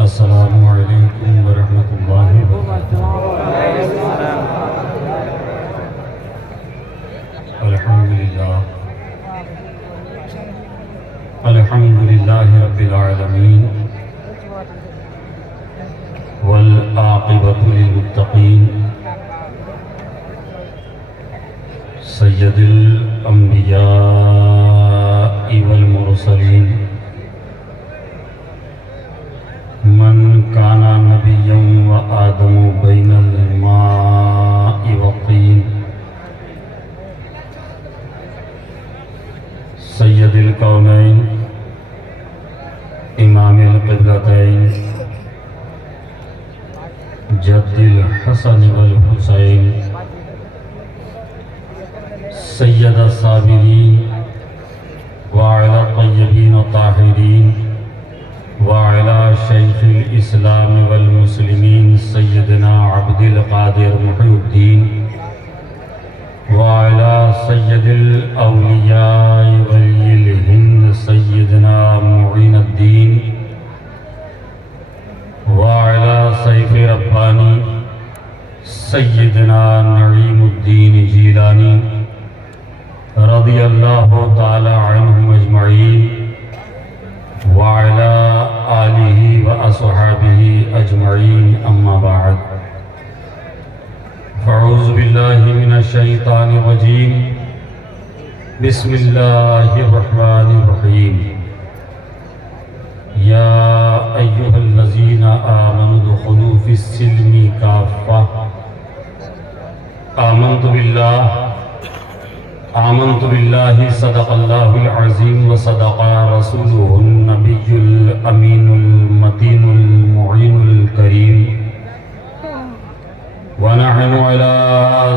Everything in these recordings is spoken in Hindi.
अस्सलामु अलैकुम वरहमतुल्लाहि वबरकातुहू। अल्हम्दुलिल्लाहि रब्बिल आलमीन वल आक़िबतु लिल मुत्तक़ीन सय्यदुल अंबिया'i वल मुरसलीन मन काना नबिय्यन व आदमु बैनल मा'i व तीन सय्यदुल कौनैन इमामुल क़िबलतैन जद्दुल हसन वल हुसैन सय्यद अस्साबिरीन व अला तय्यबीन व ताहिरीन व अला शैखुल इस्लाम वल मुस्लिमीन सय्यदना अब्दुल क़ादिर मुहीउद्दीन व अला सय्यदुल औलिया वलिय्यिल हिंद सय्यदना मुईनुद्दीन व अला सैफ रब्बानी सय्यदना नईमुद्दीन जीलानी रज़ियल्लाहु ताला अन्हुम अजमईन व अला आलिहि व अस्हाबिहि अजमईन अम्मा बाद फ़अऊज़ु बिल्लाहि मिनश शैतानिर रजीम बिस्मिल्लाहिर रहमानिर रहीम या अय्युहल्लज़ीना आमनु दुख़ुलू फ़िस्सिल्मि काफ़्फ़ा आमन्तु बिल्लाहि सदक़ल्लाहुल अज़ीम व सदक़ा रसूलुहुन नबियुल अमीनुल मतीनुल मुईनुल करीम व नहनु अला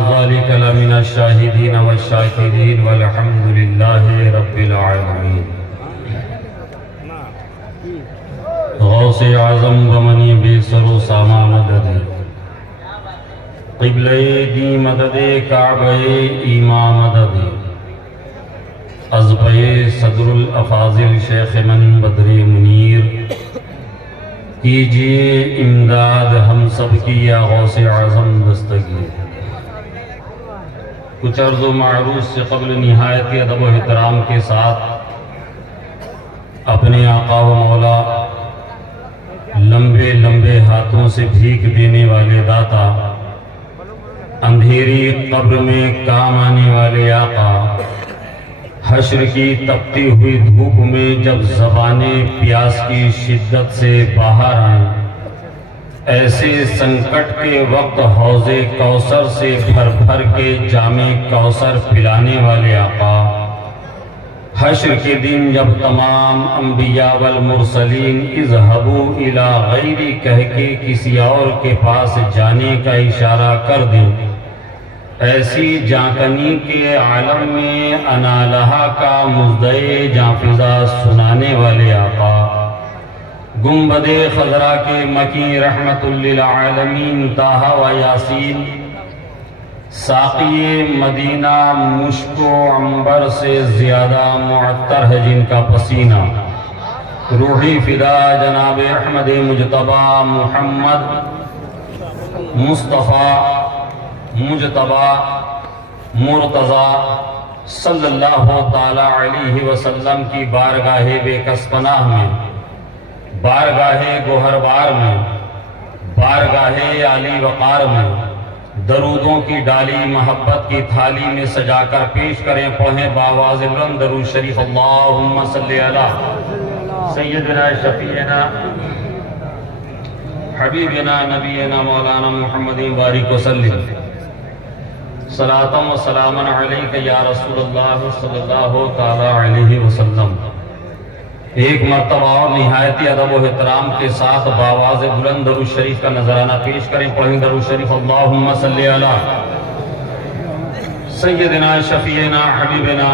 ज़ालिका लमिनश शाहिदीन वश्शाकिरीन वल्हम्दुलिल्लाहि रब्बिल आलमीन। गौसे आज़म बमनी बेसरो सामा मदद क़िबले दी मदद काबे ईमा मदद अज़बे सदरुल अफ़ाज़िल शेख मन बदरी मुनीर कीजिए इमदाद हम सब की या गौसे आज़म दस्तगीर। कुछ अर्ज़ मारूज़ से क़ब्ल निहायत अदब व एहतराम के साथ अपने आका व मौला लंबे लंबे हाथों से भीख देने वाले दाता अंधेरी कब्र में काम आने वाले आका हश्र की तपती हुई धूप में जब ज़बाने प्यास की शिद्दत से बाहर आए ऐसे संकट के वक्त हौज़े कौसर से भर भर के जामे कौसर पिलाने वाले आका हश्र के दिन जब तमाम अंबिया वल मुरसलीन इज़हबू इला गैरी कह के किसी और के पास जाने का इशारा कर दें ऐसी जाकनी के आलम में अनालहा का मुज़्दए जाफिज़ा सुनाने वाले आका गुंबदे खज़रा के मकी रहमतुल लिल आलमीन ताहा व यासीन साक़िए मदीना मुश्को अंबर से ज़्यादा मुअत्तर है जिनका पसीना रूही फ़िदा जनाब अहमद मुजतबा मुहम्मद मुस्तफ़ा मुजतबा मुर्तज़ा सल्लल्लाहु ताला अलैहि वसल्लम की बारगाहे बेकसपनाह में बारगाहे गोहरबार में बारगाहे आली वक़ार में दरूदों की डाली मोहब्बत की थाली में सजाकर पेश करें पढ़ें बावाज़ बुलंद दरूद शरीफ अल्लाहुम्मा सल्ली अला सय्यदना शफ़ीना हबीबना नबीना मौलाना मुहम्मदिन बारिक वसल्लिम सलातम व सलामन अलैका या रसूलल्लाह सल्लल्लाहु ताला अलैहि वसल्लम। एक मरतबा और निहायती अदब व एहतराम के साथ बावाज़ बुलंद दरूद शरीफ का नजराना पेश करें पढ़ें दरूद शरीफ अल्लाहुम्मा सल्ली अला सय्यदना शफ़ीना हबीबना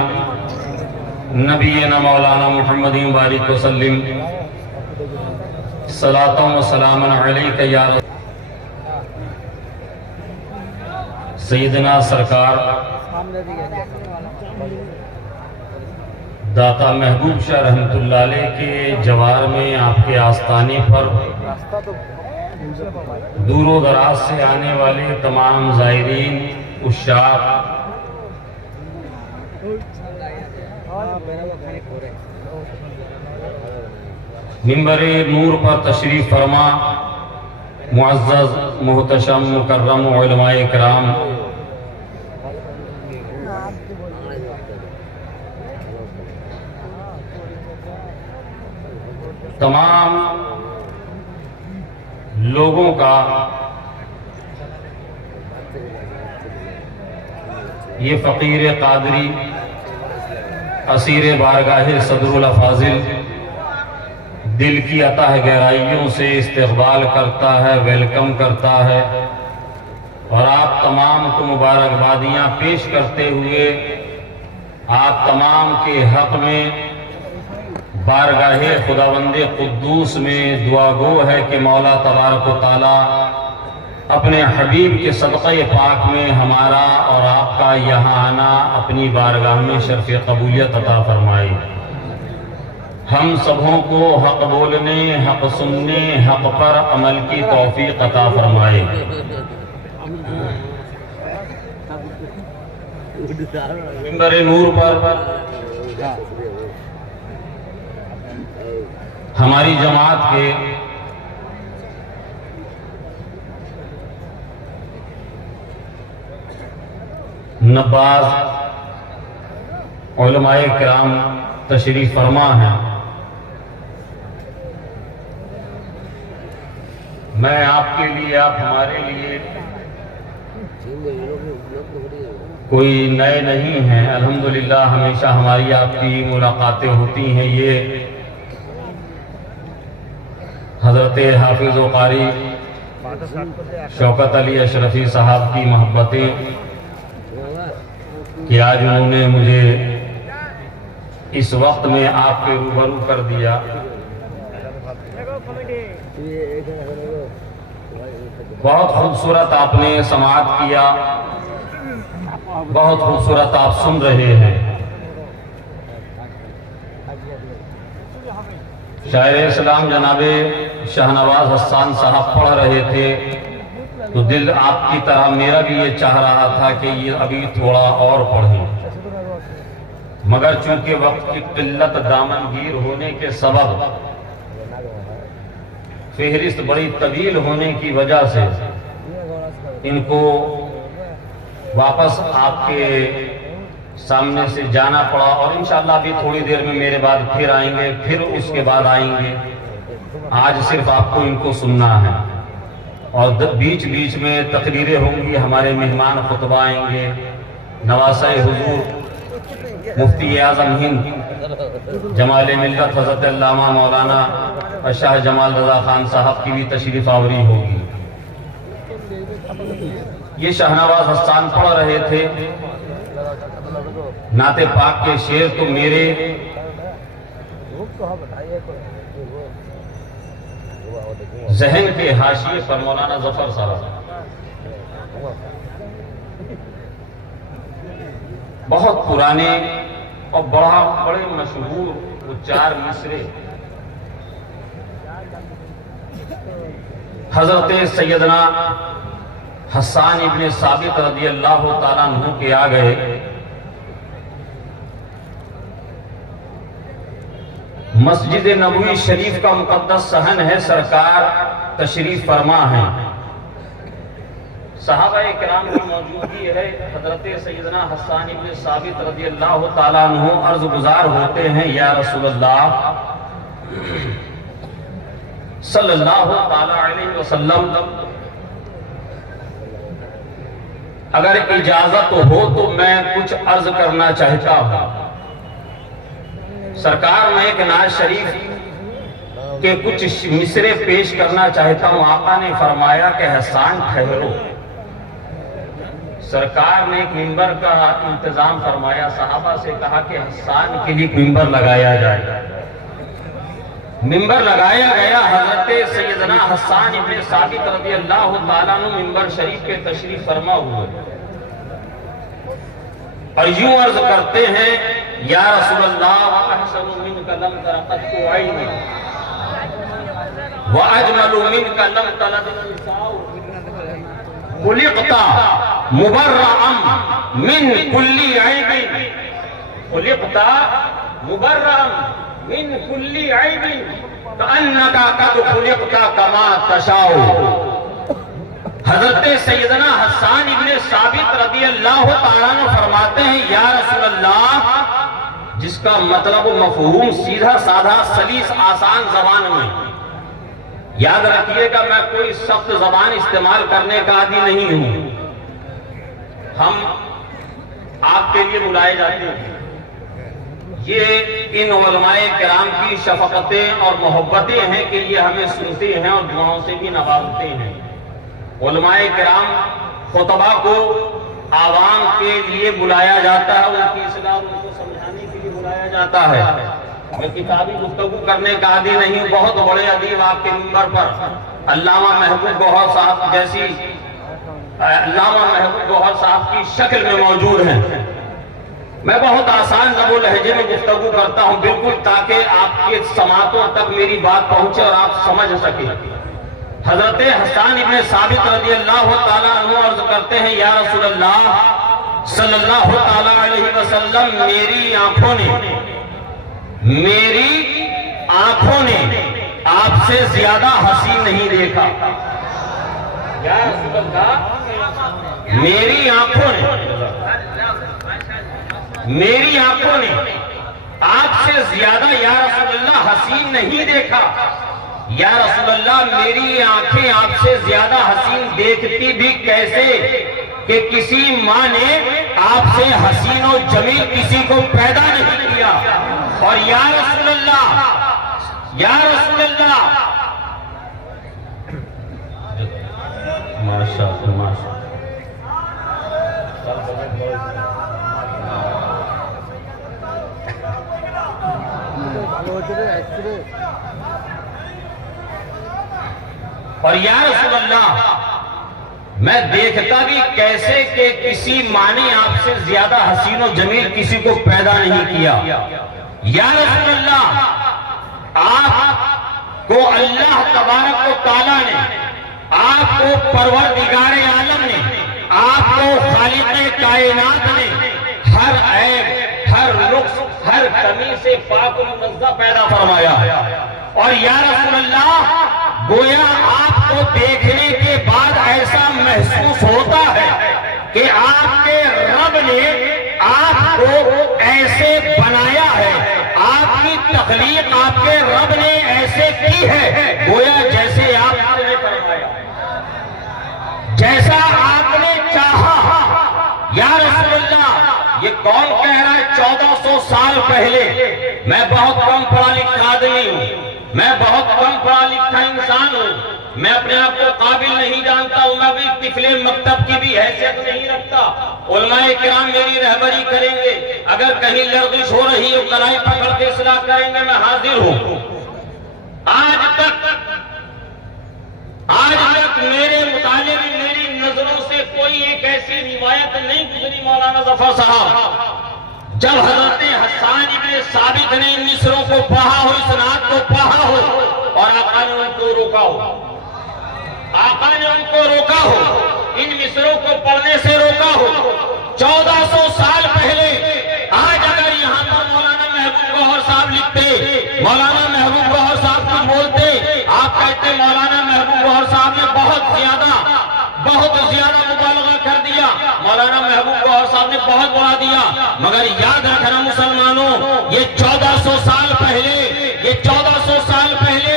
नबीना मौलाना मुहम्मदिन बारिक वसल्लिम सलातों व सलामन अलैका या सैयदना सरकार दाता महबूब शाह रहमतुल्लाह अलैह के जवार में आपके आस्थाने पर दूरों दराज से आने वाले तमाम ज़ायरीन उशाक मिंबर नूर पर तशरीफ फरमा मुअज़्ज़ज़ मुहतशम मुकर्रम उलमाए किराम, तमाम लोगों का ये फ़कीर कादरी असीर बारगाह सदरुल अफाजिल दिल की अतः गहराइयों से इस्तकबाल करता है, वेलकम करता है और आप तमाम को मुबारकबादियाँ पेश करते हुए आप तमाम के हक़ में बारगाहे खुदावंदे कुद्दूस में दुआ गो है कि मौला तबारक व तआला अपने हबीब के सदक़े पाक में हमारा और आपका यहाँ आना अपनी बारगाह में शर्फ़ कबूलियत अता फरमाए। हम सबों को हक़ बोलने, हक़ सुनने, हक़ पर अमल की तौफ़ीक़ अता फरमाए। मिंबर नूर पर हमारी जमात के नब्बाज़ उलमाए किराम तशरीफ फरमा हैं। मैं आपके लिए, आप हमारे लिए कोई नए नहीं हैं। अल्हम्दुलिल्लाह हमेशा हमारी आपकी मुलाकातें होती हैं। ये हज़रत हाफिज़ व क़ारी शौकत अली अशरफी साहब की मोहब्बतें कि आज उन्होंने मुझे इस वक्त में आपके रूबरू कर दिया। बहुत खूबसूरत आपने समाअत किया, बहुत खूबसूरत आप सुन रहे हैं। शायर इस्लाम जनाबे शाहनवाज हसन साहब पढ़ रहे थे तो दिल आपकी तरह मेरा भी ये चाह रहा था कि ये अभी थोड़ा और पढ़ें, मगर चूंकि वक्त की किल्लत दामनगीर होने के सबब फेहरिस्त बड़ी तवील होने की वजह से इनको वापस आपके सामने से जाना पड़ा और इंशाअल्लाह अभी थोड़ी देर में मेरे बाद फिर आएंगे, फिर उसके बाद आएंगे। आज सिर्फ आपको इनको सुनना है और बीच बीच में तकरीरें होंगी, हमारे मेहमान खुतबा आएंगे। नवासे हुजूर मुफ्ती आज़म हिंद जमाल मिल्लत हज़रत अल्लामा मौलाना शाह जमाल रज़ा खान साहब की भी तशरीफ आवरी होगी। ये शाहनवाज हसन पढ़ रहे थे नाते पाक के शेर, तो मेरे जहन के हाशिए पर मौलाना जफर साहब बहुत पुराने और बड़े मशहूर वो 4 मिसरे हजरत सैयदना हसन इब्ने साबित रज़ियल्लाहु ताला अन्हु के आ गए। मस्जिद नबवी शरीफ का मुकद्दस सहन है, सरकार तशरीफ फरमा है। सहाबा किराम की मौजूदगी है। हजरत सैयदना हसन इब्ने साबित रज़ियल्लाहु ताला अन्हु अर्ज गुजार होते हैं, या रसूलल्लाह सल्लल्लाहु ताला अलैहि वसल्लम, अगर इजाजत हो तो मैं कुछ अर्ज करना चाहता हूं। सरकार, मैं एक नाज शरीफ के कुछ मिसरे पेश करना चाहता हूं। आका ने फरमाया कि हसन ठहरो। सरकार ने एक मिंबर का इंतजाम फरमाया, सहाबा से कहा कि हसन के लिए मिंबर लगाया जाए। मिंबर लगाया गया। हजरत सैयदना हसन इब्ने साबित रज़ी अल्लाह ताला अन्हु मिंबर शरीफ पे तशरीफ फरमा हुए और यूं अर्ज करते हैं, या रसूल अल्लाह अहसनु मिनका लम तरक़त ऐनी व अजमलु मिनका लम तलद निसाउ खुलिक़ता मुबर्रअन मिन कुल्ली ऐबिन खुलिक़ता मुबर्रअन मिन कुल्ली ऐबिन कअन्नका क़द खुलिक़ता कमा तशाउ। हजरत सैयदना हसन इब्ने साबित रज़ी अल्लाह ताला अन्हु फरमाते हैं, या रसूल अल्लाह, जिसका मतलब मफहूम सीधा साधा सलीस आसान जबान में। याद रखिएगा, मैं कोई सख्त जबान इस्तेमाल करने का आदी नहीं हूं। हम आपके लिए बुलाए जाते हैं। ये इन उलमाए किराम की शफकतें और मोहब्बतें हैं कि ये हमें सुनते हैं और दुआओं से भी नवाजते हैं। उलमाए किराम खुतबा को आवाम के लिए बुलाया जाता है, उनकी इस्लाह उनको समझाने के लिए बुलाया जाता है। मैं किताबी गुफ्तगू करने का आदी नहीं हूँ। बहुत बड़े अदीब आपके मिंबर पर अल्लामा महबूब गौहर साहब जैसी अल्लामा महबूब गौहर साहब की शक्ल में मौजूद हैं। मैं बहुत आसान ज़बो लहजे में गुफ्तगू करता हूँ, बिल्कुल ताकि आपके समातों तक मेरी बात पहुंचे और आप समझ सके। हजरत हसन इब्ने साबित रज़ी अल्लाह ताला अन्हु अर्ज करते हैं, या रसूल अल्लाह सल्लल्लाहु ताला अलैहि वसल्लम, मेरी आंखों ने आपसे ज्यादा हसीन नहीं देखा। या रसूल अल्लाह, मेरी आंखों ने आपसे ज्यादा या रसूल अल्लाह हसीन नहीं देखा। या रसूल अल्लाह, मेरी आंखें आपसे ज्यादा हसीन देखती भी कैसे कि किसी माँ ने आपसे हसीन और जमील किसी को पैदा नहीं किया। और या रसूल अल्लाह, माशाअल्लाह माशाअल्लाह, और या रसूल अल्लाह, मैं देखता भी कैसे कि किसी माँ ने आपसे ज्यादा हसीन और जमील किसी को पैदा नहीं किया। या रसूल अल्लाह, आपको अल्लाह तबारक व तआला ने, आपको परवरदिगारे आलम ने, आपको खालिक़े कायनात ने हर ऐब, हर नुक्स, हर कमी से पाक और मुनज़्ज़ह पैदा फरमाया। और या रसूल अल्लाह, गोया आपको देखने के बाद ऐसा महसूस होता है कि आपके रब ने आपको ऐसे बनाया है, आपकी तख्लीक आपके रब ने ऐसे की है, गोया जैसे आपने फरमाया, जैसा आपने चाहा। या रसूल अल्लाह, ये कौन कह रहा है 1400 साल पहले? मैं बहुत कम पढ़ा लिखा आदमी हूँ, मैं बहुत कम पढ़ा लिखा इंसान हूँ, मैं अपने आप को काबिल नहीं जानता हूँ, मैं भी तिफले मकतब की भी हैसियत नहीं रखता। उलमाए किराम मेरी रहबरी करेंगे, अगर कहीं लर्जिश हो रही हो कलाई पकड़ के इस्लाह करेंगे, मैं हाजिर हूँ। आज तक मेरे मुतालिब, मेरी नजरों से कोई एक ऐसी रिवायत नहीं गुजरी मौलाना जफर साहब, जब हजरत हसन इब्ने साबित ने इन मिसरों को पढ़ा हो, इस नात को पढ़ा हो और आका ने उनको रोका हो, आका ने उनको रोका हो, इन मिसरों को पढ़ने से रोका हो। 1400 साल पहले आज अगर यहाँ पर मौलाना महबूब गौहर साहब लिखते, मौलाना महबूब गौहर साहब कुछ बोलते, आप कहते मौलाना महबूब गौहर साहब ने बहुत ज्यादा मुबालगा कर दिया, मौलाना महबूब गौहर साहब ने बहुत बढ़ा दिया। मगर याद रखना मुसलमानों, ये 1400 साल पहले, ये 1400 साल पहले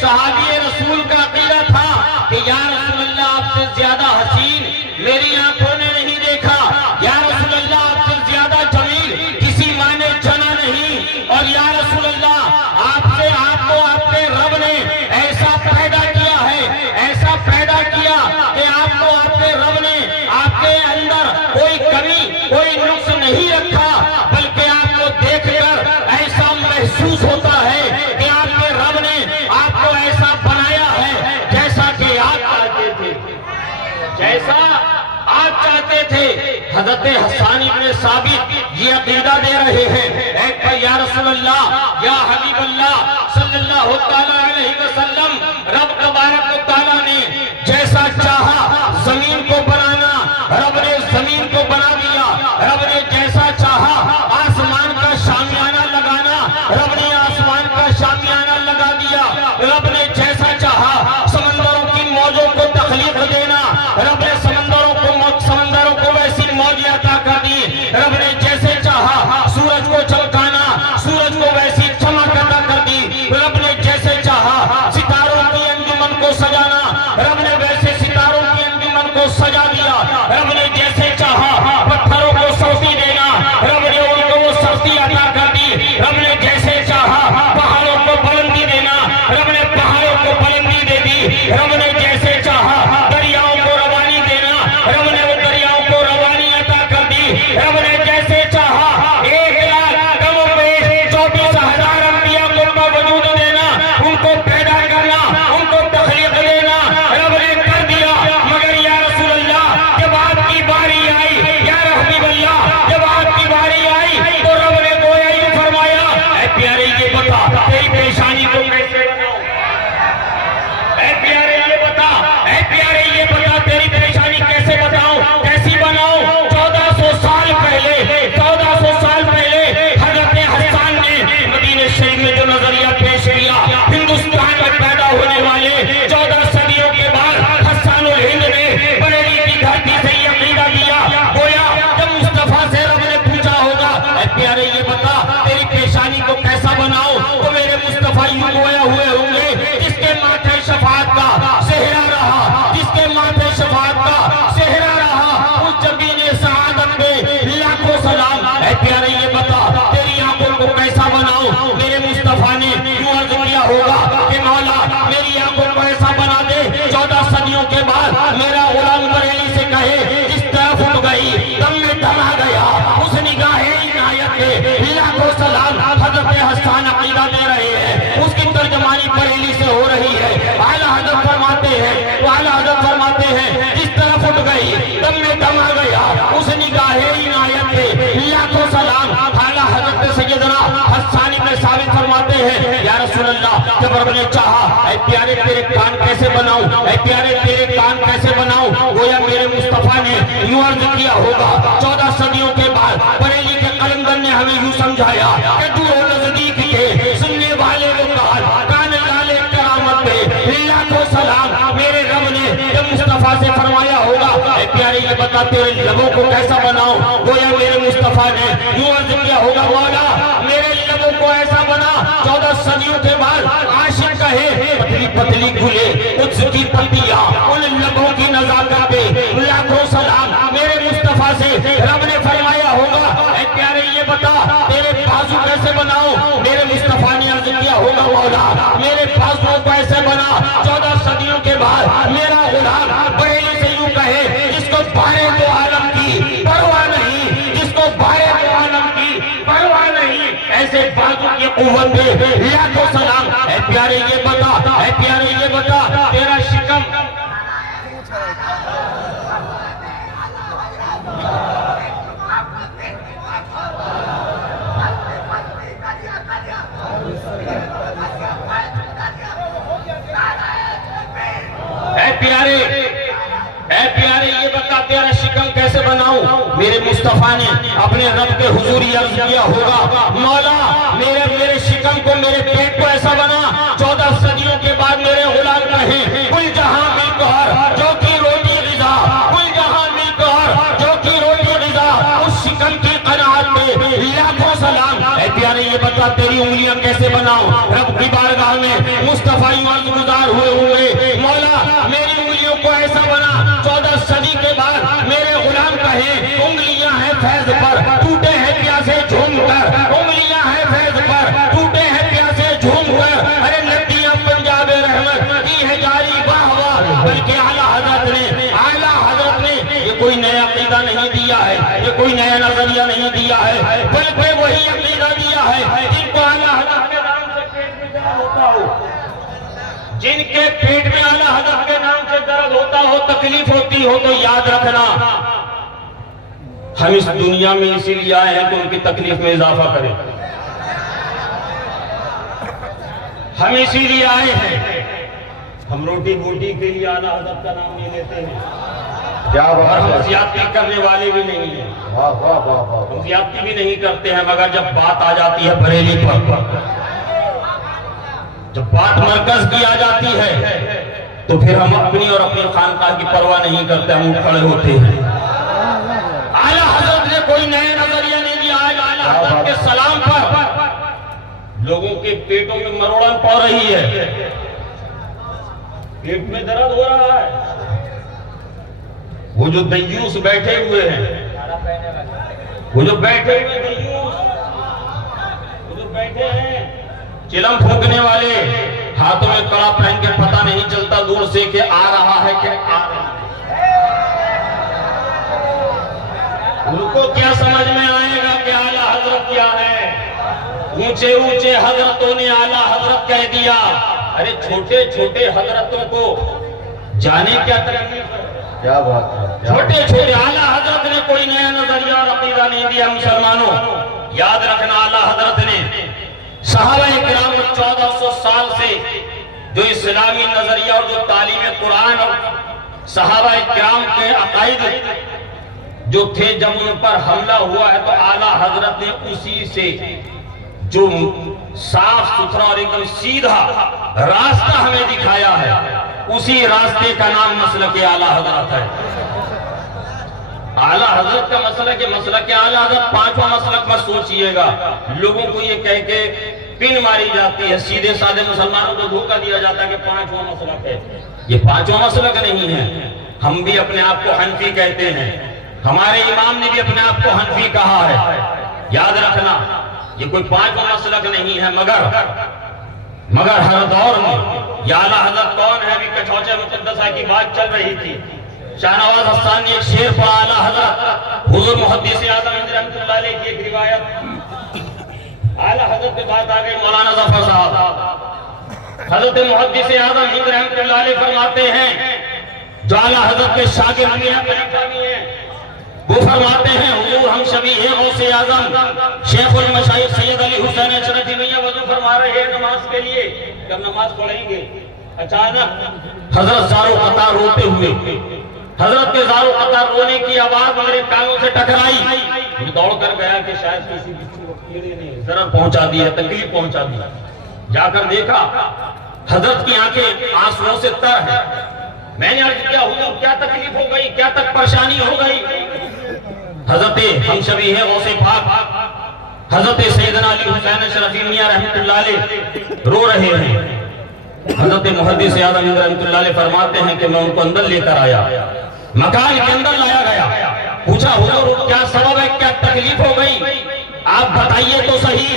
सहाबी रसूल का अकीदा था कि या रसूल अल्लाह, आपसे ज्यादा हसीन मेरी आंखों ने नहीं देखा। या रसूल अल्लाह, आपसे ज्यादा जमील किसी माँ ने जना नहीं। और या रसूल अल्लाह, आपसे आपको आपके रब ने ऐसा पैदा किया है, ऐसा पैदा किया कि आपको आपके रब ने आपके अंदर कोई कमी, कोई नुक्स नहीं रखा, बल्कि आपको देखकर ऐसा महसूस होता है कि आपके रब ने थे। हजरत हसन इब्न साबित ये अकीदा दे रहे हैं, एक भाई या रसूल अल्लाह या हबीब अल्लाह सल्लल्लाहु तआला अलैहि वसल्लम, रब तबारक व तआला ने जैसा चाहा जमीन को बनाना, रब ने जमीन को बना दिया। रब ने जैसा चाहा आसमान का शामियाना लगाना, रब ने आसमान का शामियाना लगा दिया। रब ने जैसा चाहा समंदरों की मौजों को तखलीक देना, रब ने समंदरों को वैसी मौज अता कर दी। रब ने जैसे चाहा सूरज को चमकाना, सूरज को वैसी चमक अता कर दी। रब ने जैसे चाहा सितारों की अंजुमन को सजाना, रब ने वैसे सितारों की अंजुमन को सजा दिया। रब ने जैसे चाहा पत्थरों को सर्दी देना, रब ने उनको वो सर्दी अता कर दी। रब ने जैसे चाहा पहाड़ों को बुलंदी देना, रब ने पहाड़ों को बुलंदी दे दी। रब ने जैसे चाहा दरियाओं को रवानी देना, रब ने वो दरियाओं को रवानी अता कर दी। रब ने जैसे चाहा 1,24,000 अंबिया को वजूद देना, उनको पैदा करना, उनको तखलीक देना, रब ने कर दिया। मगर या रसूल अल्लाह जब आपकी बारी आई, या हबीब अल्लाह जब आपकी बारी आई तो रब ने गोया यूं फरमाया, ऐ प्यारे ये बता तेरी परेशानी को कैसे बनाऊं, ऐ प्यारे ये बता, ऐ प्यारे ये बता तेरी परेशानी कैसे बताऊं, कैसी बनाऊं। 1400 साल पहले हजरत हसन ने मदीने शरीफ में जो नजरिया पेश किया, हिंदुस्तान में पैदा होने वाले 14 सदियों के बाद हसन हिंद ने बरेली की धरती से ये अकीदा दिया। गोया जब मुस्तफा से रब ने पूछा होगा, ऐ प्यारे ये बता तेरी परेशानी को कैसा बनाऊं, तो मेरे मुस्तफा यूं गोया हुए होंगे, जिसके माथे शफाअत का सेहरा रहा, जिसके माथे शफाअत का सेहरा रहा, उस जबीने सआदत पे लाखों सलाम। ऐ प्यारे ये बता तेरी आंखों को कैसा बनाऊं, मेरे मुस्तफा ने यूं अर्ज किया होगा कि मौला मेरी आंखों को ऐसा बना दे 14 सदियों के बाद मेरा गुलाम बरेली से कहे, जिस तरफ उठ गई दम में दम आ गया, उस निगाहे इनायत पे लाखों सलाम। हजरत हसन अकीदा दे रहे हैं, उसकी तर्जमानी बरेली से हो रही है। आला हजरत फरमाते हैं, आला हजरत फरमाते हैं, जिस तरफ उठ गई दम में दम आ गया, उस निगाहे इनायत पे लाखों सलाम। आला हजरत सैयदना हसन इब्न साबित फरमाते हैं, या रसूल अल्लाह जब रब ने चाहा, ऐ प्यारे तेरे कान कैसे बनाऊं, ऐ प्यारे तेरे कान कैसे बनाऊं। गोया मेरे मुस्तफा ने यूं अर्ज किया होगा, 14 सदियों के बाद बरेली के कलंदर ने हमें यूं समझाया कि दूर नजदीक के सुनने वाले कान लाले करामत पे लाखों सलाम। मेरे रब ने जब मुस्तफा से फरमाया होगा, ऐ प्यारे ये बता तेरे लबों को कैसा बनाऊं। गोया मेरे मुस्तफा ने यूं अर्ज किया होगा, मौला मेरे लबों को ऐसा बना 14 सदियों के बाद आशिक कहे, पतली पतली गुले उसकी पत्तियां उन लबों की नजाकत पे लाखों सलाम। मेरे मुस्तफा से रब ने फरमाया होगा, ऐ प्यारे ये बता तेरे बाजू कैसे बनाऊं। मेरे मुस्तफा ने अर्ज किया होगा, मौला मेरे बाजुओं को ऐसे बना 14 सदियों के बाद मेरा गुलाम बरेली से यूं कहे, जिसको बारे दो आलम की परवाह नहीं, जिसको बारे दो आलम की परवाह नहीं, ऐसे बाजू की कुव्वत पे लाखों सलाम। ऐ प्यारे ये बता, ऐ प्यारे ये बता तेरा शिकम प्यारे ये बता तेरा शिकम कैसे बनाऊं। मेरे मुस्तफा ने अपने रब के हुजूर अर्ज किया होगा, मौला मेरे शिकम को, मेरे पेट को ऐसा बना 14 सदियों के बाद मेरे गुलाम कहे, कुल जहां मिलकर जो की रोटी गिज़ा, कुल जहां मिलकर जो की रोटी गिज़ा, उस शिकम की कनात पे लाखों सलाम। ऐ प्यारे ये बता तेरी उंगलियां कैसे बनाऊं। रब की बारगाह में मुस्तफा अर्ज गुजार हुए हुए, मौला मेरी उंगलियों को ऐसा बना 14 सदी के बाद मेरे गुलाम कहे, उंगलियां हैं फैज पर टूटे हैं प्यासे झूम कर, उंगलियां हैं फैज पर टूटे हैं प्यासे झूम कर। अरे नदियां पंजाब रहमत की है जारी वाह वाह। बल्कि आला हजरत ने ये कोई नया अकीदा नहीं दिया है, ये कोई नया नजरिया नहीं दिया है, बल्कि वही अकीदा दिया है जिनको आला हजरत के नाम से पेट में दर्द होता हो, जिनके पेट में आला हजरत के नाम से दर्द होता हो, तकलीफ होती हो, तो याद रखना हम इस दुनिया में इसीलिए आए हैं कि उनकी तकलीफ में इजाफा करें। हम इसीलिए आए हैं, हम रोटी बूटी के लिए आला हज़रत का नाम नहीं लेते हैं। क्या और बात हम है। ज़्यादती करने वाले भी नहीं हैं। वाह वाह वाह वाह। हम ज़्यादती भी नहीं करते हैं, मगर जब बात आ जाती है बरेली पर, जब बात मरकज की आ जाती है, तो फिर हम अपनी और अपनी खानकाह की परवाह नहीं करते, हम उठ खड़े होते हैं। आला हज़रत ने कोई नया नजरिया नहीं दिया। आज आला हज़रत के सलाम पर लोगों के पेटों में मरोड़न पड़ रही है, पेट में दर्द हो रहा है। वो जो दयूस बैठे हुए हैं, वो जो बैठे हुए दयूस, वो जो बैठे हैं चिलम फूंकने वाले, हाथों में कड़ा पहन के पता नहीं चलता दूर से कि आ रहा है कि आ रहा है। उनको क्या समझ में आएगा कि आला हज़रत क्या है? ऊंचे ऊंचे हजरतों ने आला हज़रत कह दिया। अरे छोटे छोटे हजरतों को जाने क्या तकलीफ है। क्या बात है। छोटे छोटे आला हज़रत ने कोई नया नजरिया और अकीदा नहीं दिया। मुसलमानों, याद रखना, आला हज़रत ने सहाबाए किराम 1400 साल से जो इस्लामी नजरिया और जो तालीम कुरान और सहाबाए किराम के अकायद जो थे, जब उन पर हमला हुआ है तो आला हज़रत ने उसी से जो साफ सुथरा और एकदम सीधा रास्ता हमें दिखाया है, उसी रास्ते का नाम मसलक आला हज़रत है। आला हज़रत का मसलक आला हज़रत पांचवा मसलक मत सोचिएगा। लोगों को ये कह के पिन मारी जाती है, सीधे साधे मुसलमानों को धोखा दिया जाता है कि पांचवा मसलक है। ये पांचवा मसलक नहीं है। हम भी अपने आप को हनफी कहते हैं, हमारे इमाम ने भी अपने आप को हनफी कहा है। याद रखना, ये कोई पांचवा मसलक नहीं है, मगर हर दौर में या आला हज़रत कौन है? अभी कठौचे मुक़द्दसा की बात चल रही थी। शाहनवाज हसन ने एक शेर पढ़ा, आला हज़रत हुज़ूर मुहद्दिस आज़म रहमतुल्लाह अलैह की एक रिवायत। आला हज़रत पे बात आ गई, मौलाना ज़फ़र साहब हज़रत मुहद्दिस आज़म रहमतुल्लाह अलैह फरमाते हैं, जो आला हज़रत के शागिर्द भी हैं, खलीफा भी हैं, वो फरमाते हैं, हुजूर हम शबीह गौसे आज़म शेखुल मशाइख सैयद अली हुसैन अशरफी मियां वज़ू फरमा रहे हैं नमाज के लिए। जब नमाज पढ़ेंगे, अचानक हज़रत ज़ारो कतार रोते हुए, हज़रत के ज़ारो कतार रोने की आवाज मेरे कानों से टकराई। मैं दौड़ कर गया कि शायद किसी बिच्छू कीड़े ने जरर पहुंचा दी है, तकलीफ पहुंचा दी। जाकर देखा, हज़रत की आंखें आंसुओं से तर है। मैंने अर्ज किया, हुजूर क्या तकलीफ हो गई, क्या तक परेशानी हो गई? हज़रत हम शबीह गौसे पाक हज़रत सैयदना अली हुसैन अशरफी मियां रहमतुल्लाह अलैह रो रहे हैं। हज़रत मुहद्दिस आज़म रहमतुल्लाह अलैह फरमाते हैं कि मैं उनको अंदर लेकर आया, मकान के अंदर लाया गया, पूछा हुजूर क्या सबब है, क्या तकलीफ हो गई, आप बताइए तो सही।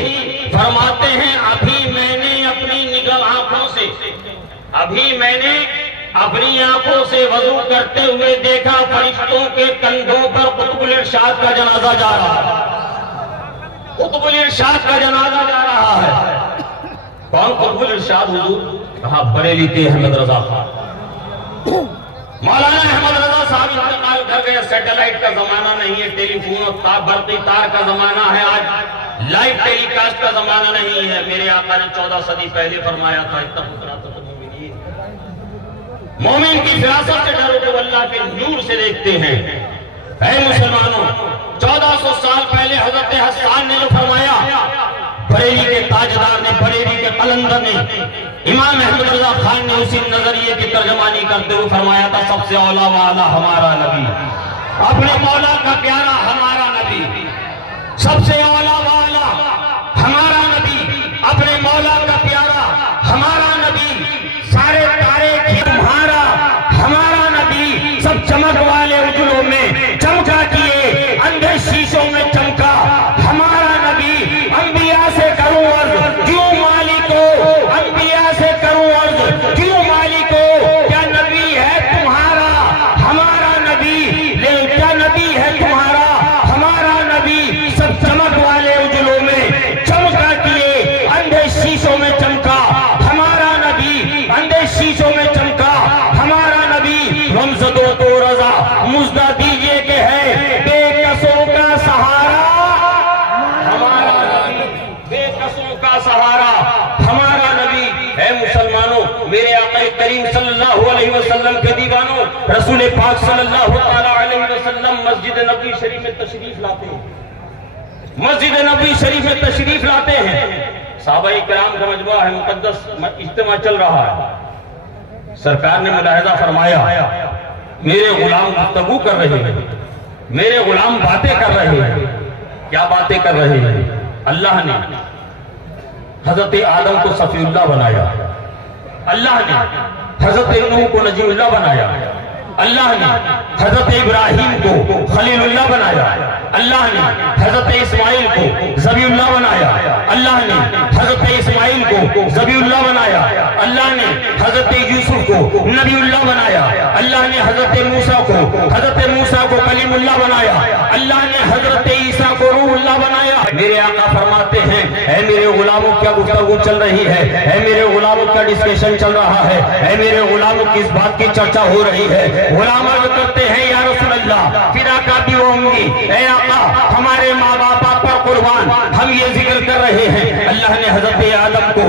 फरमाते हैं, अभी मैंने अपनी निगह आंखों से, अभी मैंने अपनी आंखों से वजू करते हुए देखा, फरिश्तों के कंधों पर कुतुबुल इरशाद का जनाजा जा रहा है। कुतुबुल इरशाद का जनाजा जा रहा है। कौन कुतुबुल इरशाद? हुजूर कहा, बरेली के अहमद रजा खान। मौलाना अहमद रजा साहब इंतकाल कर गए। सैटेलाइट का जमाना नहीं है, टेलीफोन और बरती तार का जमाना है, आज लाइव टेलीकास्ट का जमाना नहीं है। मेरे आका ने 14 सदी पहले फरमाया था, मोमिन की फिरासत से डरो तो अल्लाह के नूर से देखते हैं। ऐ मुसलमानों, 1400 साल पहले हजरत हसन ने जो फरमाया, बरेली के ताजदार ने, बरेली के कलंदर ने, इमाम अहमद रजा खान ने उसी नजरिए की तर्जमानी करते हुए फरमाया था, सबसे औला वाला हमारा नबी, अपने मौला का प्यारा हमारा नबी, सबसे औला वाला हमारा नबी, अपने मौला का प्यारा हमारा नबी, सारे तारे तुम्हारा हमारा नबी, सब चमक वाले उजलों में चमका किए, अंधे शीशों में चमका हमारा नबी। अंबिया से करूं अर्ज क्यों मालिको, अंबिया से करूं अर्ज क्यों मालिको, क्या नबी है तुम्हारा हमारा नबी, ले क्या नबी है तुम्हारा हमारा नबी, सब चमक वाले उजलों में चमका किए, अंधे शीशों में चमका हमारा नबी, अंधे शीशों में चमका हमारा नबी, रमज़दो तो रजा करीम सल्लल्लाहु अलैहि वसल्लम के दीवानों, रसूल पाक सल्लल्लाहु अलैहि वसल्लम मस्जिद नबी शरीफ में तशरीफ लाते हैं, मस्जिद नबी शरीफ में तशरीफ लाते हैं। साहबाए किराम का मजमा है, मुकद्दस इज्तिमा चल रहा है। सरकार ने मुलाहिजा फरमाया, मेरे गुलाम गुफ्तगू कर रहे हैं, मेरे गुलाम बातें कर रहे हैं। क्या बातें कर रहे हैं? अल्लाह ने हजरत आदम को सफीउल्लाह बनाया, अल्लाह ने हजरत नूह को नजीउल्लाह बनाया, अल्लाह ने हजरत इब्राहिम को खलीलुल्लाह बनाया, अल्लाह ने हजरत इस्माइल को ज़बीउल्लाह बनाया, अल्लाह ने हजरत इस्माइल को ज़बीउल्लाह बनाया, अल्लाह ने हजरत यूसुफ को नबीउल्लाह बनाया, अल्लाह ने हजरत मूसा को कलीमुल्लाह बनाया, अल्लाह ने हजरत ईसा को रूहुल्लाह बनाया। मेरे आका फरमाते हैं, ऐ मेरे गुलामों क्या गुफ्तगू चल रही है, ऐ मेरे गुलामों का डिस्कशन चल रहा है, ऐ मेरे गुलामों किस बात की चर्चा हो रही है। गुलाम अर्ज़ करते हैं, या रसूल अल्लाह फिदा का भी होंगी, ऐ आका हमारे माँ बाप पर कुर्बान हम ये जिक्र कर रहे हैं। अल्लाह ने हजरत आदम को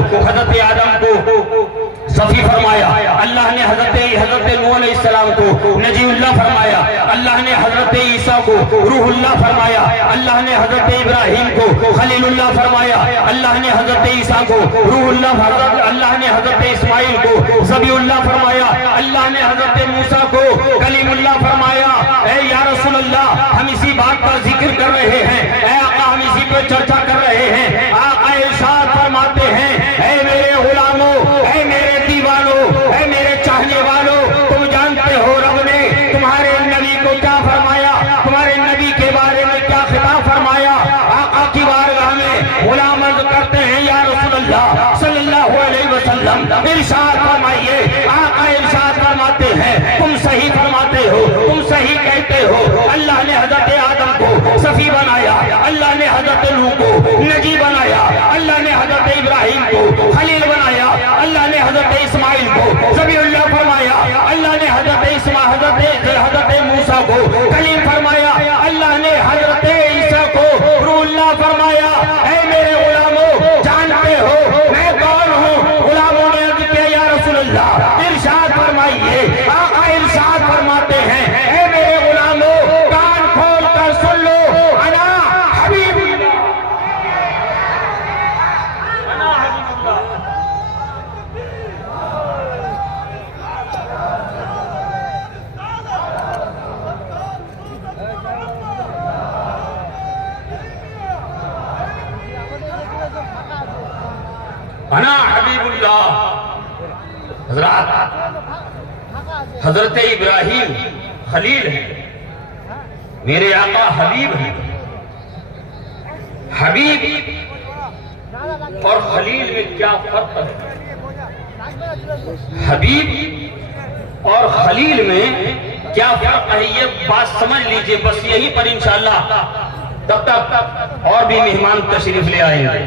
सफी फरमाया, अल्लाह ने हजरत नूह अलैहिस्सलाम को नजीउल्लाह फरमाया, अल्लाह ने हजरत ईसा को रूहुल्लाह फरमाया, अल्लाह ने हजरत इब्राहिम को खलीलुल्लाह फरमाया, अल्लाह ने हजरत ईसा को रूहुल्लाह फरमाया, अल्लाह ने हजरत इस्माइल को ज़बीउल्लाह फरमाया, अल्लाह ने हजरत मूसा को कलीमुल्लाह फरमाया। ऐ या रसूल अल्लाह हम इसी बात का जिक्र कर रहे हैं, ऐ आका हम इसी पर चर्चा कर रहे हैं। आका इरशाद फरमाते हैं, ऐ मेरे गुलामों, ऐ मेरे दीवानों, ऐ मेरे चाहने वालों, तुम जानते हो रब ने तुम्हारे नबी को क्या फरमाया, तुम्हारे नबी के बारे में क्या खिताब फरमाया। आका की बारगाह में गुलाम अर्ज़ करते हैं, या रसूल अल्लाह सल्लल्लाहु अलैहि वसल्लम इरशाद फरमाइए। आका इरशाद फरमाते हैं, तुम सही फरमाते हो, तुम सही कहते हो। अल्लाह ने हजरत आदम को सफी बनाया, अल्लाह ने हजरत नूह को नजी बनाया, अल्लाह ने हजरत इब्राहिम को खलील बनाया, अल्लाह ने हजरत इस्माइल को ज़बीउल्लाह फरमाया, अल्लाह ने हजरत मूसा को कलीम फरमाया, अल्लाह ने हजरत ईसा को रूहुल्लाह फरमाया। ऐ मेरे गुलामों जानते हो मैं कौन हूँ? गुलामों ने अर्ज़ किया, या रसूल अल्लाह इरशाद फरमाइए। आका इरशाद फरमाते हैं, ऐ मेरे गुलामों कान खोल कर सुन लो, अना हबीबुल्लाह, अना हबीबुल्लाह। अना हबीबुल्लाह। हजरत इब्राहिम खलील है, मेरे आका हबीब है। हबीब और खलील में क्या फर्क है? हबीब और खलील में क्या फर्क है, ये बात समझ लीजिए। बस यहीं पर इंशाअल्लाह तब तक और भी मेहमान तशरीफ ले आएंगे।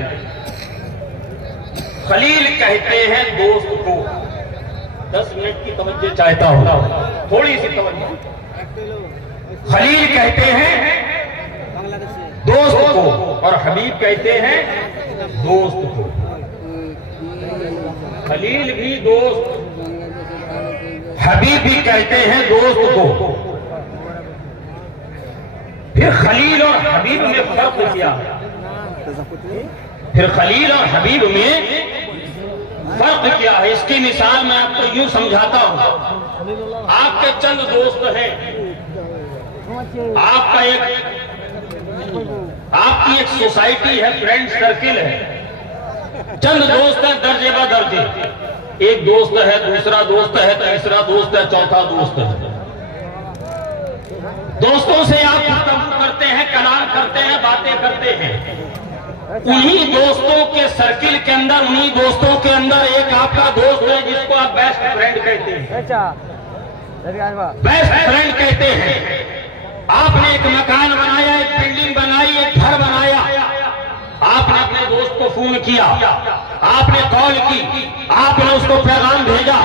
खलील कहते हैं दोस्त को। 10 मिनट की तवज्जो चाहता हूं, थोड़ी सी तवज्जो। खलील कहते हैं दोस्त को और हबीब कहते हैं दोस्त को। खलील भी दोस्त, हबीब भी कहते हैं दोस्त को। फिर खलील और हबीब में फर्क क्या है? फिर खलील और हबीब में फर्क क्या है? इसकी मिसाल मैं आपको यूं समझाता हूं। आपके चंद दोस्त हैं, आपकी एक सोसाइटी है, फ्रेंड सर्किल है। चंद दोस्त हैं दर्जे ब दर्जे। एक दोस्त है, दूसरा दोस्त है, तीसरा दोस्त है, चौथा दोस्त है। दोस्तों से आप गुफ्तगू करते हैं, कलाम करते हैं, बातें करते हैं। उन्हीं दोस्तों के सर्किल के अंदर, उन्हीं दोस्तों के अंदर एक आपका दोस्त है जिसको आप बेस्ट फ्रेंड कहते हैं। बेस्ट फ्रेंड कहते हैं। आपने एक मकान बनाया, एक बिल्डिंग बनाई, एक घर बनाया। आपने अपने दोस्त को फोन किया, आपने कॉल की, आपने उसको पैगाम भेजा,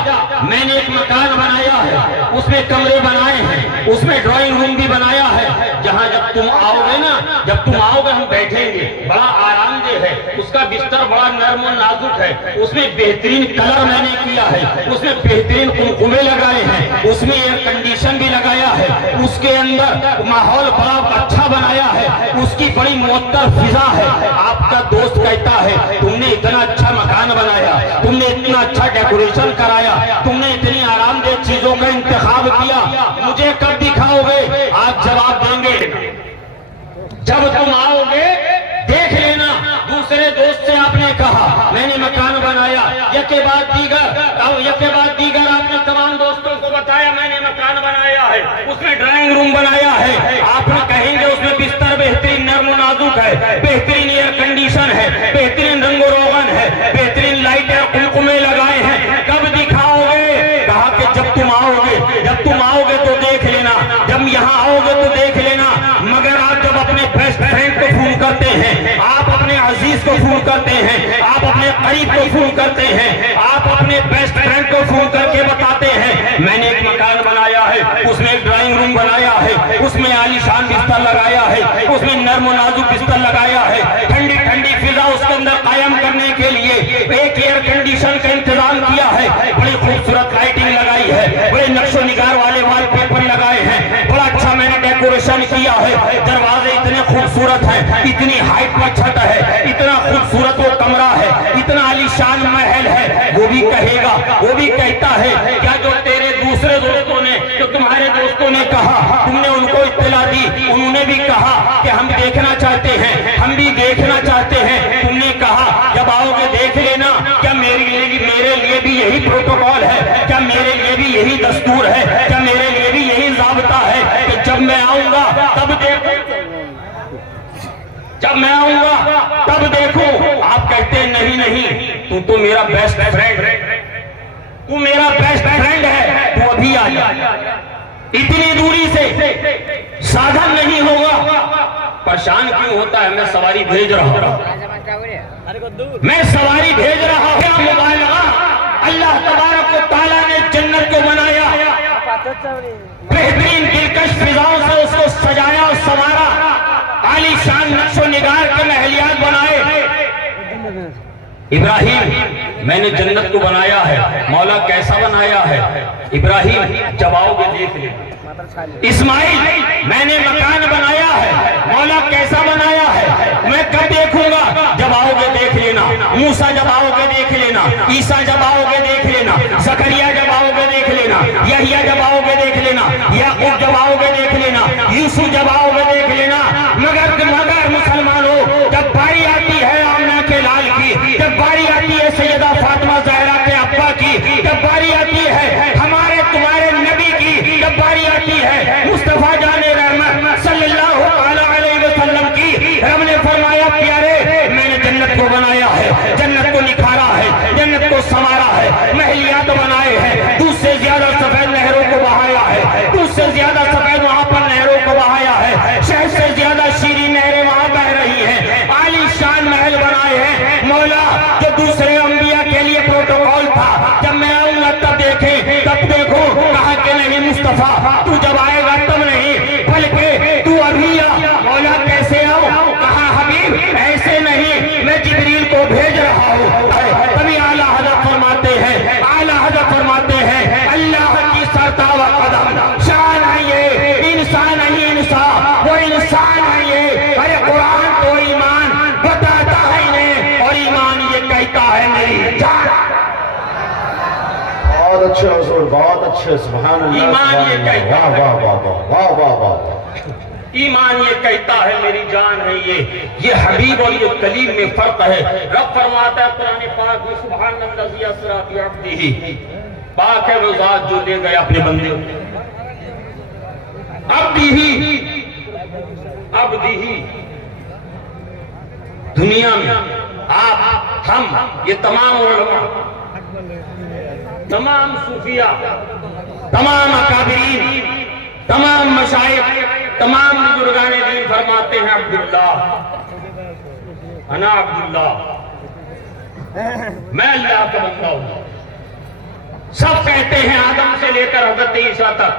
मैंने एक मकान बनाया है, उसमें कमरे बनाए हैं, उसमें ड्राइंग रूम भी बनाया है, जहाँ जब तुम आओगे ना, जब तुम आओगे हम बैठेंगे, बड़ा आरामदेह है, उसका बिस्तर बड़ा नर्म और नाजुक है, उसमें बेहतरीन कलर मैंने किया है, उसमें बेहतरीन कुमकुमे लगाए हैं, उसमें एयर कंडीशन भी लगाया है, उसके अंदर माहौल बड़ा अच्छा बनाया है, उसकी बड़ी मुअत्तर फिजा है। आपका दोस्त कहता है तुमने इतना अच्छा मकान बनाया, तुमने इतना अच्छा डेकोरेशन कराया, तुमने इतनी आरामदेह चीजों का इंतखाब किया, मुझे कब दिखाओगे? आप जवाब देंगे जब तुम आओगे देख लेना। दूसरे दोस्त से आपने कहा मैंने मकान बनाया, यके बाद दीगर आपने तमाम दोस्तों को बताया मैंने मकान बनाया है, उसमें ड्राइंग रूम बनाया है। आप कहेंगे उसमें बिस्तर बेहतरीन नर्म नाजुक है, बेहतरीन एयर कंडीशन है, बेहतरीन रंगो रोगन है, बेहतरीन लाइट और कुमकुमे लगाए हैं, कब दिखाओगे? कहा कि जब तुम आओगे तो देख लेना, जब यहाँ आओगे तो देख लेना। मगर आप जब अपने बेस्ट फ्रेंड को फोन करते हैं, आप अपने अजीज को फोन करते हैं, आप अपने करीब को फोन करते हैं, आप अपने बेस्ट फ्रेंड को फोन करके बताते हैं मैंने एक मकान बनाया है, उसमें एक ड्राइंग रूम बनाया है, उसमें आलीशान बिस्तर लगाया है, उसमें नर्म नाजुक बिस्तर लगाया है, ठंडी ठंडी फिजा उसके अंदर कायम करने के लिए एक एयर कंडीशन का इंतजाम किया है, बड़ी खूबसूरत लाइटिंग लगाई है, बड़े नक्शो निगार वाले वॉलपेपर लगाए हैं, बड़ा अच्छा मैंने डेकोरेशन किया है, दरवाजे इतने खूबसूरत हैं, इतनी हाइट पर छत है, इतना खूबसूरत वो कमरा है, इतना आलीशान महल है। वो भी कहेगा, वो भी कहता है क्या जो तेरे दूसरे दोस्तों ने, जो तुम्हारे दोस्तों ने कहा, तुमने उनको इत्तला दी, उन्होंने भी कहा कि हम देखना चाहते हैं, हम भी देखना चाहते हैं, तुमने कहा जब आओगे देख लेना। क्या मेरे लिए भी यही प्रोटोकॉल है? क्या मेरे लिए भी यही दस्तूर है? क्या मेरे लिए भी यही ज़ाब्ता है कि जब मैं आऊंगा तब देखूं, जब मैं आऊंगा तब देखूं? आप कहते हैं नहीं, तू तो मेरा बेस्ट फ्रेंड है, तू मेरा बेस्ट फ्रेंड है, तू अभी आ जा, इतनी दूरी से साधन नहीं होगा। परेशान क्यों होता है? मैं सवारी भेज रहा हूं, मैं सवारी भेज रहा हूं। क्या मुबालगा, अल्लाह तबारक व तआला ने जन्नत को बनाया, बेहतरीन दिलकश फिजाओं से उसको सजाया और संवारा, आलीशान नक्शो निगार के महलियात बनाए। इब्राहिम मैंने जन्नत को बनाया है, मौला कैसा बनाया है? इब्राहिम जब आओगे देख ले। इस्माइल मैंने मकान बनाया है, मौला कैसा बनाया है? मैं कब देखूंगा? जब आओगे देख लेना। मूसा जब आओगे देख लेना, ईसा जब आओगे देख लेना, जकरिया जब आओगे देख लेना, यहिया जब आओगे देख लेना, याकूब जब आओगे देख लेना, यूसुफ जब आओगे देख लेना। मगर मुसलमानों, जब बारी आती है आमना के लाल की, जब बारी आती है सैयदा फातिमा ज़हरा के अब्बा की, जब बारी आती है हमारे तुम्हारे नबी की, जब बारी आती है मुस्तफा जाने रहमत सल्लल्लाहु अलैहि वसल्लम की, रब ने फरमाया प्यारे मैंने जन्नत को बनाया है, जन्नत को निखारा है, जन्नत को संवारा है, महलियात बनाए हैं, दूध से ज्यादा सफेद नहरों को बहाया है, दूध से ज्यादा सफेद वहां पर नहरों को बहाया है, शहद से ज्यादा शीरी नहरें वहां बह रही हैं, आलीशान महल बनाए हैं। मौला जो दूसरे अंबिया के लिए प्रोटोकॉल था, जब मैं आऊंगा तब देखें, तब देखो, कहा कि नहीं मुस्तफा तू जब आएगा तब नहीं, बल्कि तू अभी आ। मौला कैसे आऊं? कहा हबीब ऐसे नहीं, मैं जिब्रील को भेज रहा हूं। तभी आला हज़रत फरमाते हैं, आला हज़रत फरमाते हैं अल्लाह की सरता व कदम शान है ये, इंसान नहीं इंसान, वो इंसान है ये। अरे कुरान तो ईमान बताता है इन्हें, और ईमान ये कहता है मेरी जान। बहुत अच्छे हुजूर, बहुत अच्छे, सुभान अल्लाह, ईमान ये कहता है, वाह वाह वाह वाह वाह वाह। ईमान ये कहता है मेरी जान है ये हबीब और ये कलीम में फर्क है। रब फरमाता है कुरान पाक में सुभानल्लाज़ी अस्रा बि अब्दिही, पाक है वो ज़ात जो ले गया अपने बंदे को। अब्दिही दुनिया में आप हम ये तमाम उलमा, तमाम सूफिया, तमाम अकाबिरीन, तमाम मशाइख, तमाम बुजुर्गाने दीन फरमाते हैं अब्दुल्लाह, अना अब्दुल्लाह, मैं अल्लाह का बंदा हूं। सब कहते हैं आदम से लेकर हज़रत ईसा तक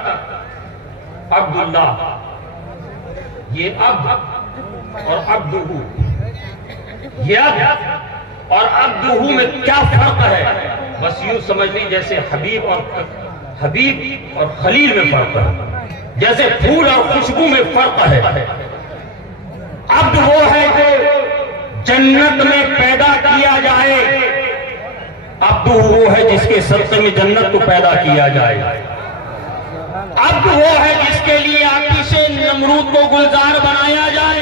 अब्दुल्ला, ये अब्द और अब्दुहू, ये अब्द और अब्दुहू में क्या फर्क है? बस यूं समझ ली जैसे हबीब और खलील में फर्क है, जैसे फूल और खुशबू में फर्क है। अब्द वो है जो जन्नत में पैदा किया जाए, अब्दू वो है जिसके सत्य में जन्नत को पैदा किया जाए। अब्द वो है जिसके लिए आतिशे नमरूद को गुलजार बनाया जाए।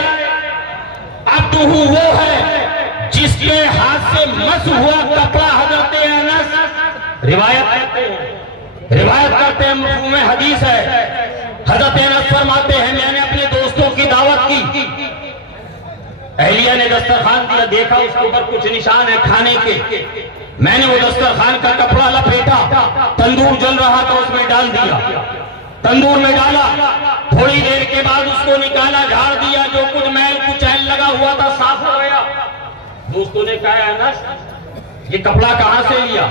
अब्दू वो है जिसके हाथ से मस हुआ कपड़ा हजरत अनस रिवायत करते हैं, मफ़हूम हदीस है। हजरत अनस फरमाते हैं मैंने अपने दोस्तों की दावत की, अहलिया ने दस्तरखान दिया, देखा उसके ऊपर कुछ निशान है खाने के, मैंने वो दस्तरखान का कपड़ा लपेटा, तंदूर जल रहा था उसमें डाल दिया, तंदूर में डाला, थोड़ी देर के बाद उसको निकाला, झाड़ दिया, जो कुछ मैल कुचैल लगा हुआ था साफ हो गया। दोस्तों ने कहा अनस ये कपड़ा कहां से लिया,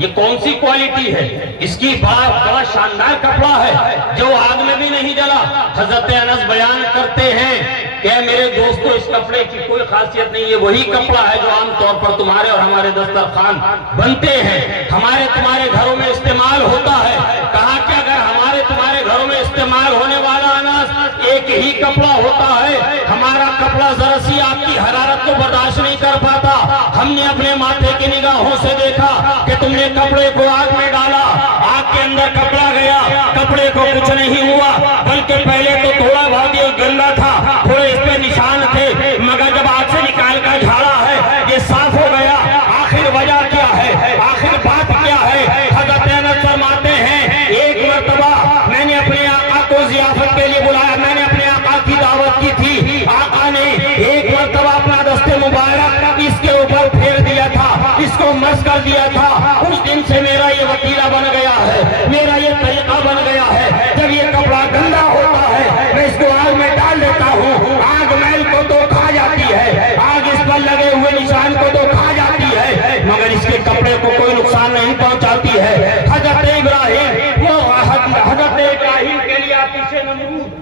ये कौन सी क्वालिटी है, इसकी बड़ा शानदार कपड़ा है जो आग में भी नहीं जला। हजरत अनस बयान करते हैं कि मेरे दोस्तों इस कपड़े की कोई खासियत नहीं है, वही कपड़ा है जो आमतौर पर तुम्हारे और हमारे दस्तरखान बनते हैं, हमारे तुम्हारे घरों में इस्तेमाल होता है। कहा कि अगर हमारे तुम्हारे घरों में इस्तेमाल होने वाला अनाज एक ही कपड़ा होता है, हमारा कपड़ा जरा सी आपकी हरारत को बर्दाश्त नहीं कर पाता, हमने अपने माथे की निगाहों से देखा कि तुमने कपड़े को आग में डाला, आग के अंदर कपड़ा गया, कपड़े को कुछ नहीं हुआ, बल्कि पहले तो थोड़ा बहुत ये गंदा था, थोड़े इस पे निशान थे, मगर जब आग से निकाल कर झाड़ा है ये साफ हो गया। आखिर वजह क्या है, आखिर बात क्या है? हज़रत अनस फरमाते हैं एक मर्तबा मैंने अपने आका को जियाफत के लिए बुलाया, मैंने अपने आका की दावत की थी, आका ने एक मर्तबा अपना दस्ते मुबारक इसके ऊपर फेर दिया था, इसको मस कर दिया था। उस दिन से मेरा ये वतीरा बन गया है, मेरा ये तरीका बन गया है, जब ये कपड़ा गंदा होता है मैं इसको आग में डाल देता हूँ, आग मैल को तो खा जाती है, आग इस पर लगे हुए निशान को तो खा जाती है, मगर इसके कपड़े को कोई नुकसान नहीं पहुंचाती है। हजरत इब्राहिम वो हजरत इब्राहिम के लिए आतिशे नमरूद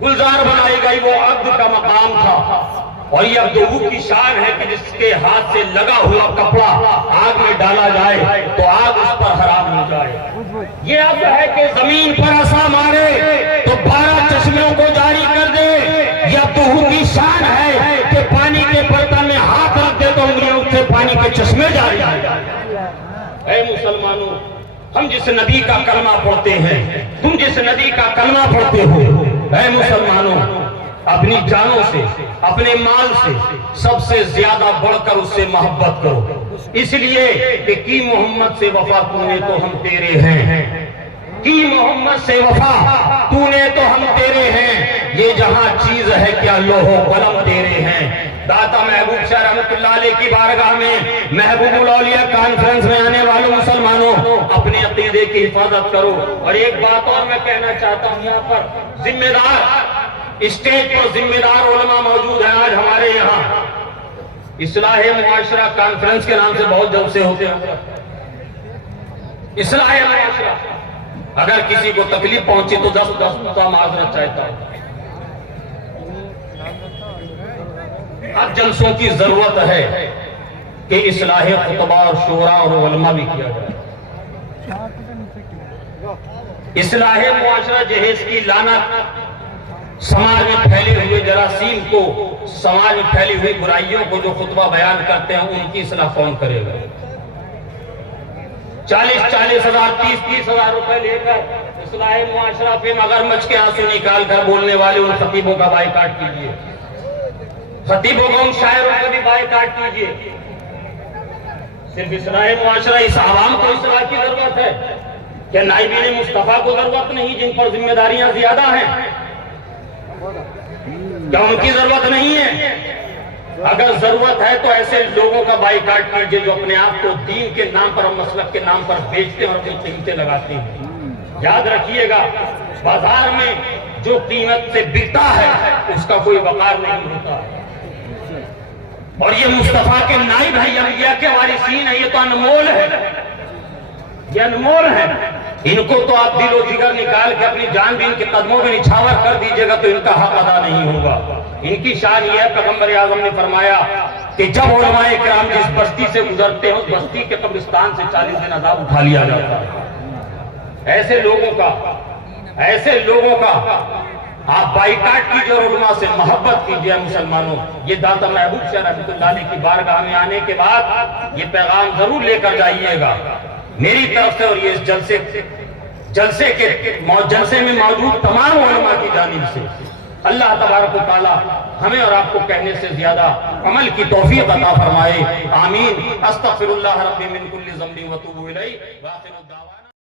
गुलजार बनाई गई, वो अब्द का मकाम था। और ये अब्दुहू की शान है कि जिसके हाथ से लगा हुआ कपड़ा आग में डाला जाए तो आग उस पर हराम हो जाए। ये अब्द है कि जमीन पर ऐसा मारे तो 12 चश्मों को जारी कर दे। ये अब्दुहू की शान है कि पानी के बर्तन में हाथ रख दे तो उंगलियों से पानी के चश्मे जारी हो जाए। ऐ मुसलमानों, हम जिस नबी का कलमा पढ़ते हैं, तुम जिस नबी का कलमा पढ़ते हो, ऐ मुसलमानों अपनी जानों से, अपने माल से सबसे ज्यादा बढ़कर उससे मोहब्बत करो, इसलिए कि मोहम्मद से वफा तूने तो हम तेरे हैं, की मोहम्मद से वफा तूने तो हम तेरे हैं, ये जहां चीज है क्या लोहो कलम तेरे हैं। दाता महबूब शाह रहमतुल्लाह अलैह की बारगाह में महबूबुल औलिया कॉन्फ्रेंस में आने वालों मुसलमानों अपने अकीदे की हिफाजत करो। और एक बात और मैं कहना चाहता हूं, यहाँ पर जिम्मेदार स्टेज पर जिम्मेदार उलमा मौजूद हैं आज हमारे यहाँ। इस्लाहे मुआशरा कॉन्फ्रेंस के नाम से बहुत जल्द से होते हैं। इस्लाहे मुआशरा, अगर किसी को तकलीफ पहुंची तो 10 का माजरत चाहता हूं। अब जलसों की जरूरत है कि इस्लाहे खुतबा और शोरा और उलमा भी किया जाए। इस्लाहे मुआशरा जहेज की लानत, समाज में फैले हुए जरासीम को, समाज में फैली हुई बुराइयों को जो खुतबा बयान करते हैं उनकी इस्लाह कौन करेगा? 40-40 हजार 30-30 हजार रुपए लेकर इस्लाहे मुआशरा पे मगरमच्छ के आंसू निकाल कर बोलने वाले उन खतीबों का बाइकाट कीजिए, खतीबों को उन शायरों का भी बाइकाट कीजिए। सिर्फ इस्लाहे मुआशरा इस आवाम को इस्लाह की जरूरत है, क्या नाइबीन मुस्तफा को जरूरत नहीं जिन पर जिम्मेदारियां ज्यादा हैं? क्या उनकी जरूरत नहीं है? अगर जरूरत है तो ऐसे लोगों का बाइकाट कीजिए जो अपने आप को दीन के नाम पर और मसलक के नाम पर बेचते और अपनी कीमतें लगाते हैं। याद रखिएगा, बाजार में जो कीमत से बिकता है उसका कोई वकार नहीं होता। और ये मुस्तफा के नाइब है, ये के वारिसीन है, ये तो अनमोल है, ये अनमोल है। इनको तो आप दिलो जिगर निकाल के अपनी जान भी इनके कदमों में निछावर कर दीजिएगा तो इनका हक अदा नहीं होगा। इनकी शान यह है, पैगंबर आज़म ने फरमाया कि जब उलमाए किराम जिस बस्ती से गुजरते हैं उस बस्ती के कब्रिस्तान से 40 दिन अदाब उठा लिया जाता है। ऐसे लोगों का आप बाइकाट कीजिए और उलमा से मोहब्बत कीजिए। मुसलमानों, ये दाता महबूब शाह रहमतुल्लाह अलैह की बारगाह में आने के बाद ये पैगाम जरूर लेकर जाइएगा मेरी तरफ से और ये इस जलसे में मौजूद तमाम उलमा की जानिब से। अल्लाह तबारक व तआला हमें और आपको कहने से ज्यादा अमल की तौफीक अता फरमाए। आमीन। अस्तगफिरुल्लाह रब्बी मिन कुल्ली ज़ंबिन व अतूबु इलैहि।